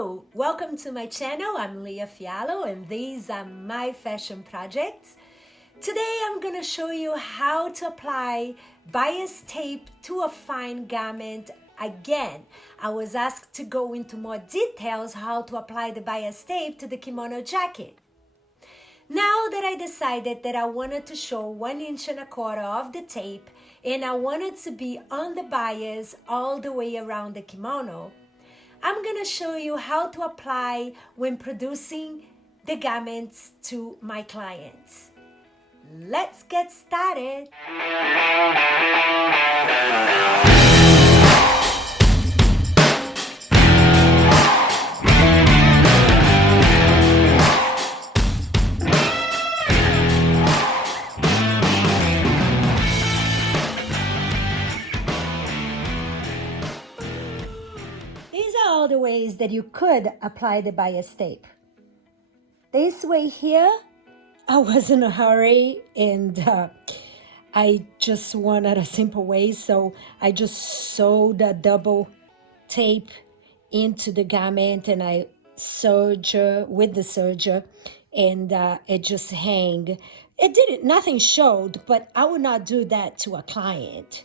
Hello, welcome to my channel. I'm Leah Fialo and these are my fashion projects. Today I'm going to show you how to apply bias tape to a fine garment. Again, I was asked to go into more details how to apply the bias tape to the kimono jacket. Now that I decided that I wanted to show 1 inch and a quarter of the tape and I wanted to be on the bias all the way around the kimono, I'm going to show you how to apply when producing the garments to my clients. Let's get started. These are all the ways that you could apply the bias tape. This way here, I was in a hurry and I just wanted a simple way, so I just sewed a double tape into the garment and I serger with the serger and it just hang. It didn't, nothing showed, but I would not do that to a client.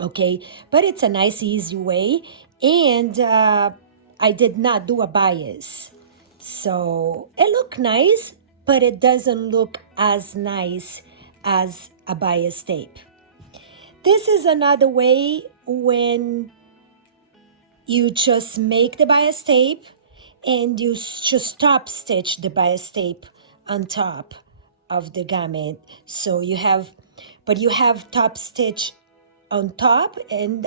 Okay, but it's a nice, easy way, and I did not do a bias. So it looked nice, but it doesn't look as nice as a bias tape. This is another way when you just make the bias tape and you just top stitch the bias tape on top of the garment. So you have, but you have top stitch on top and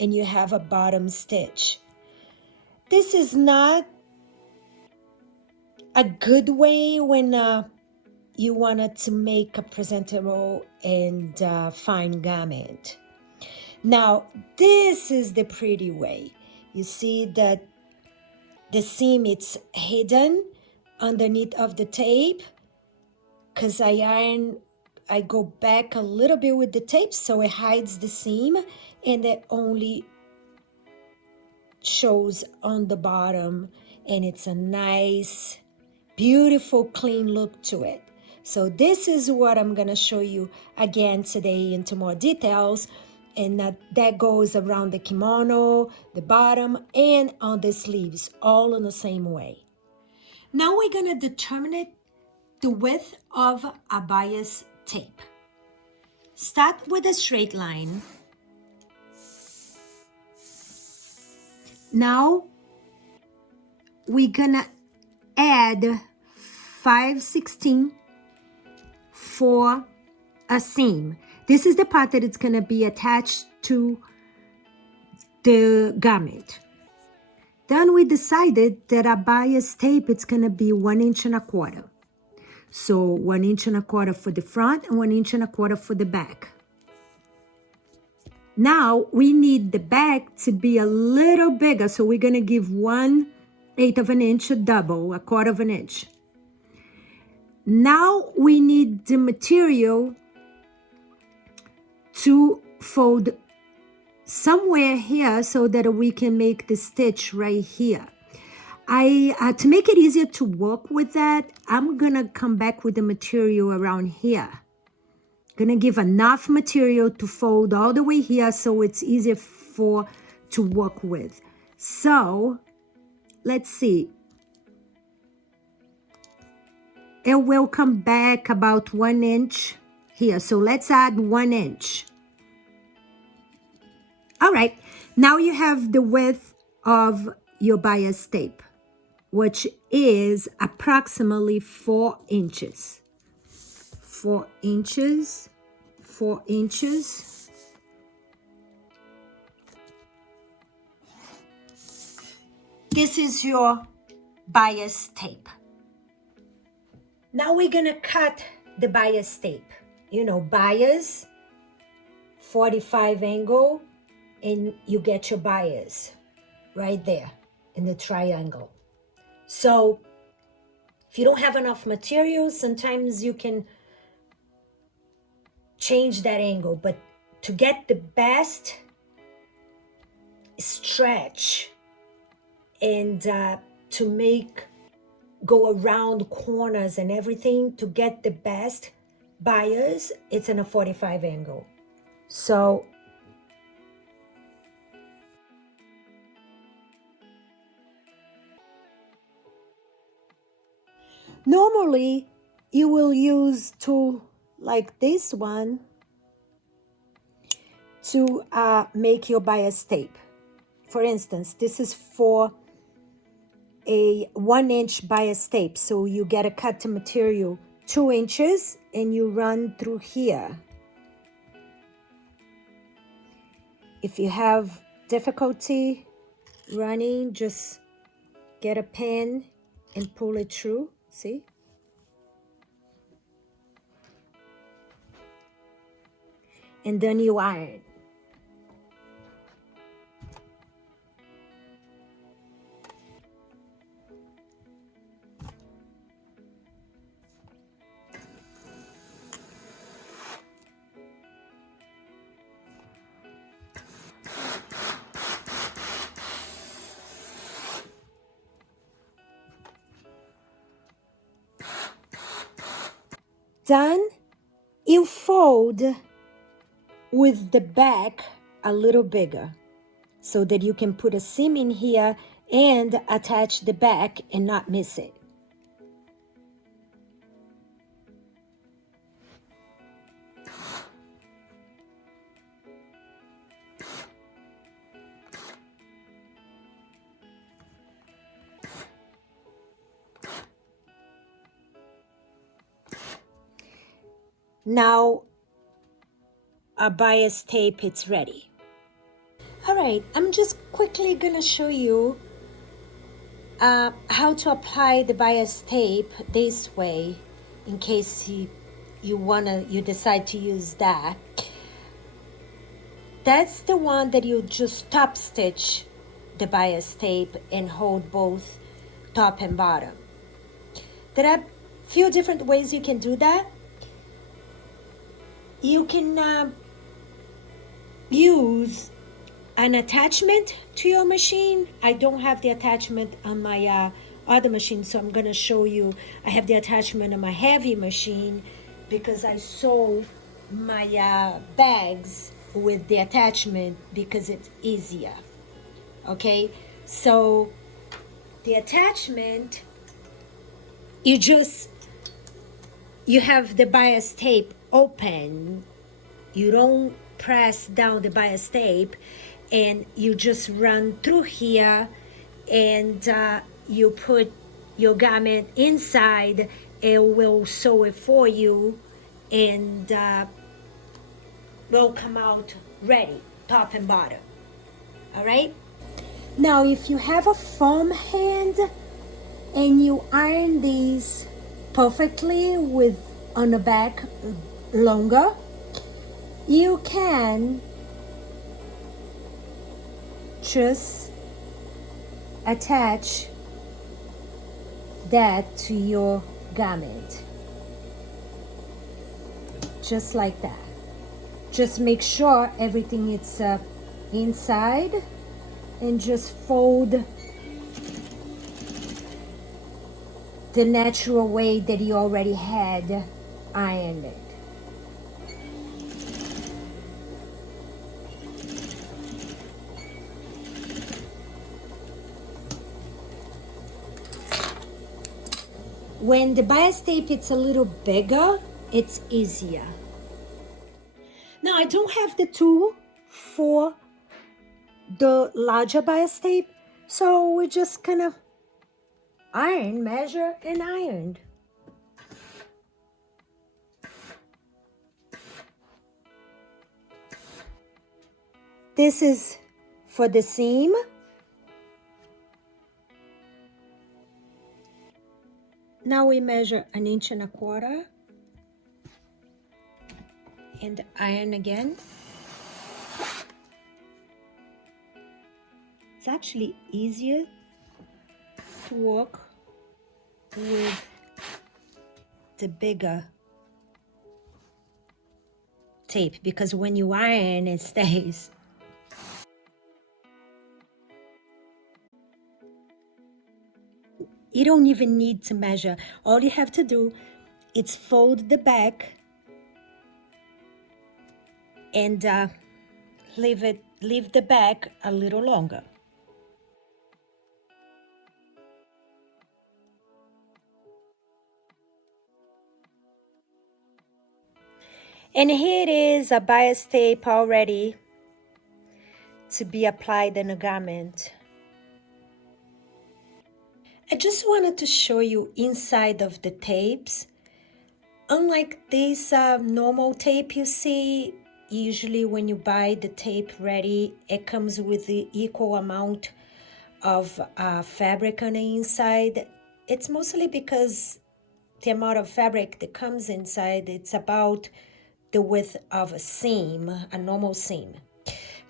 you have a bottom stitch. This is not a good way when you wanted to make a presentable and fine garment. Now, this is the pretty way. You see that the seam, it's hidden underneath of the tape because I go back a little bit with the tape so it hides the seam and it only shows on the bottom, and it's a nice, beautiful, clean look to it. So this is what I'm going to show you again today into more details, and that goes around the kimono, the bottom, and on the sleeves, all in the same way. Now we're going to determine the width of a bias tape. Start with a straight line. Now we're gonna add 5/16 for a seam. This is the part that it's gonna be attached to the garment. Then we decided that our bias tape, it's gonna be 1 inch and a quarter. So 1 inch and a quarter for the front and 1 inch and a quarter for the back. Now we need the back to be a little bigger, so we're gonna give 1/8 of an inch, a double, 1/4 of an inch. Now we need the material to fold somewhere here so that we can make the stitch right here. To make it easier to work with that, I'm gonna come back with the material around here. Gonna give enough material to fold all the way here so it's easier to work with. So let's see. It will come back about 1 inch here. So let's add 1 inch. All right, now you have the width of your bias tape, which is approximately 4 inches. 4 inches, 4 inches. This is your bias tape. Now we're gonna cut the bias tape. You know, bias, 45 angle, and you get your bias right there in the triangle. So if you don't have enough material, sometimes you can change that angle, but to get the best stretch and to make go around corners and everything to get the best bias, it's in a 45 angle. So normally you will use tool like this one to make your bias tape. For instance, this is for a 1-inch bias tape. So you get a cut to material 2 inches and you run through here. If you have difficulty running, just get a pen and pull it through, see? And then you iron. Done, you fold with the back a little bigger so that you can put a seam in here and attach the back and not miss it. Now our bias tape is ready. All right, I'm just quickly gonna show you how to apply the bias tape this way in case you decide to use that. That's the one that you just top stitch the bias tape and hold both top and bottom. There are a few different ways you can do that. You can use an attachment to your machine. I don't have the attachment on my other machine, so I'm gonna show you. I have the attachment on my heavy machine because I sew my bags with the attachment because it's easier. Okay, so the attachment, you have the bias tape open. You don't press down the bias tape, and you just run through here, and you put your garment inside. It will sew it for you, and will come out ready, top and bottom. All right. Now, if you have a foam hand and you iron these perfectly with on the back longer, you can just attach that to your garment, just like that. Just make sure everything is inside, and just fold the natural way that you already had ironed it. When the bias tape it's a little bigger, it's easier. Now I don't have the tool for the larger bias tape, so we just kind of iron, measure, and ironed. This is for the seam. Now we measure 1.25 inches and iron again. It's actually easier to work with the bigger tape because when you iron, it stays. You don't even need to measure. All you have to do is fold the back and leave the back a little longer. And here it is, a bias tape already to be applied in a garment. I just wanted to show you inside of the tapes. Unlike this normal tape you see, usually when you buy the tape ready, it comes with the equal amount of fabric on the inside. It's mostly because the amount of fabric that comes inside, it's about the width of a seam, a normal seam.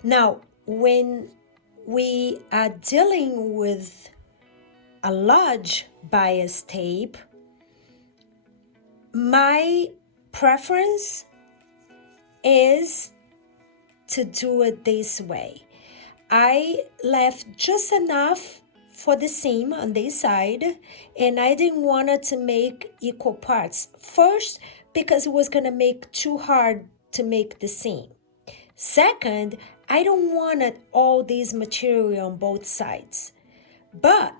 Now, when we are dealing with a large bias tape, my preference is to do it this way. I left just enough for the seam on this side, and I didn't want it to make equal parts. First, because it was going to make too hard to make the seam. Second, I don't want all this material on both sides. But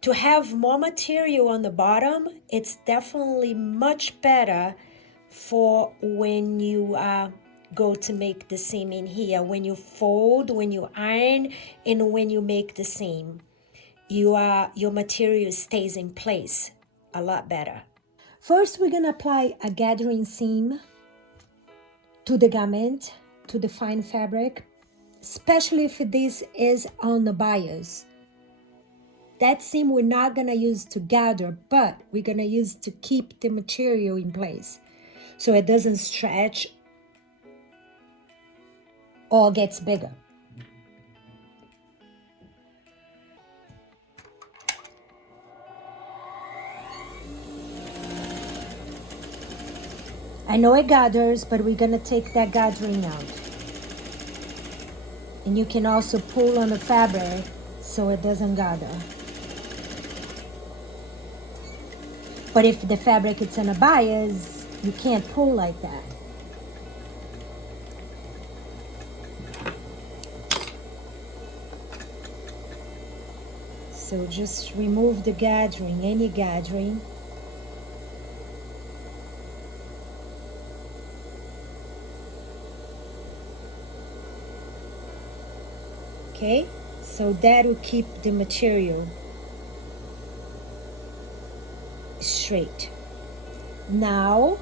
to have more material on the bottom, it's definitely much better for when you go to make the seam in here. When you fold, when you iron, and when you make the seam, your material stays in place a lot better. First, we're gonna apply a gathering seam to the garment, to the fine fabric, especially if this is on the bias. That seam we're not gonna use to gather, but we're gonna use to keep the material in place so it doesn't stretch or gets bigger. I know it gathers, but we're gonna take that gathering out. And you can also pull on the fabric so it doesn't gather. But if the fabric is in a bias, you can't pull like that. So just remove the gathering, any gathering. Okay, so that will keep the material straight. Now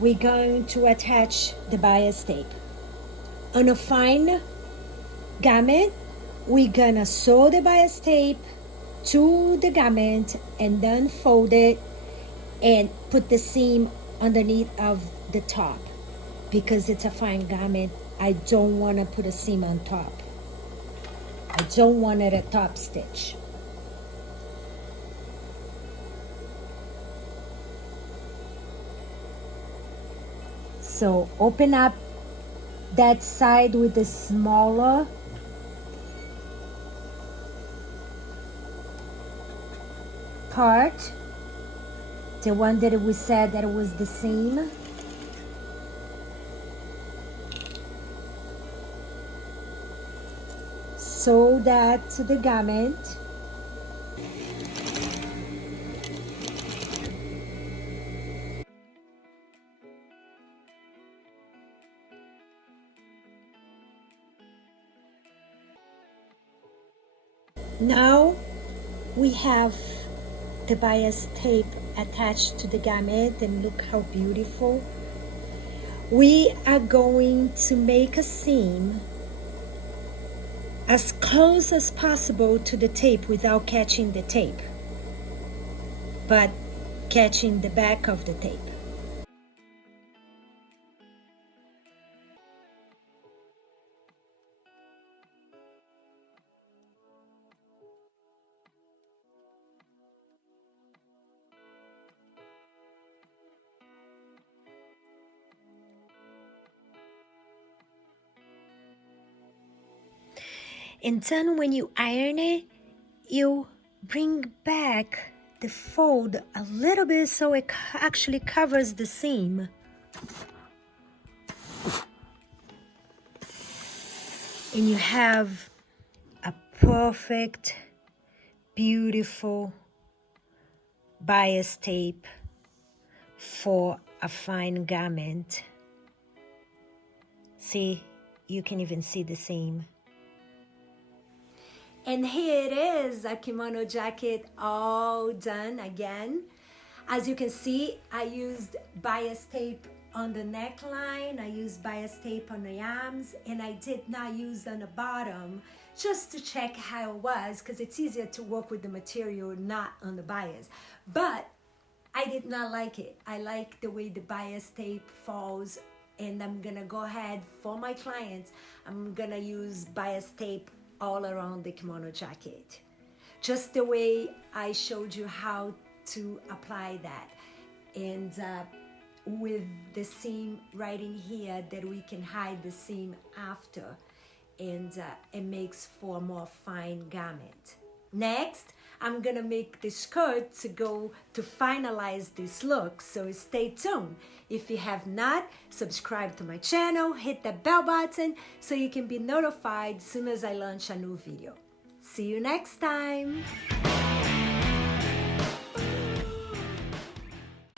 we're going to attach the bias tape. On a fine garment, we're gonna sew the bias tape to the garment and then fold it and put the seam underneath of the top. Because it's a fine garment, I don't want to put a seam on top. I don't want it a top stitch. So open up that side with the smaller part, the one that we said that was the seam. Sew that to the garment. Now we have the bias tape attached to the garment, and look how beautiful. We are going to make a seam as close as possible to the tape without catching the tape, but catching the back of the tape. And then when you iron it, you bring back the fold a little bit so it actually covers the seam. And you have a perfect, beautiful bias tape for a fine garment. See, you can even see the seam. And here it is, a kimono jacket all done again. As you can see, I used bias tape on the neckline, I used bias tape on the arms, and I did not use on the bottom just to check how it was, because it's easier to work with the material not on the bias. But I did not like it. I like the way the bias tape falls, and I'm gonna go ahead for my clients. I'm gonna use bias tape all around the kimono jacket, just the way I showed you how to apply that. And with the seam right in here, that we can hide the seam after, and it makes for a more fine garment. Next, I'm gonna make the skirt to finalize this look, so stay tuned. If you have not, subscribe to my channel, hit the bell button so you can be notified as soon as I launch a new video. See you next time.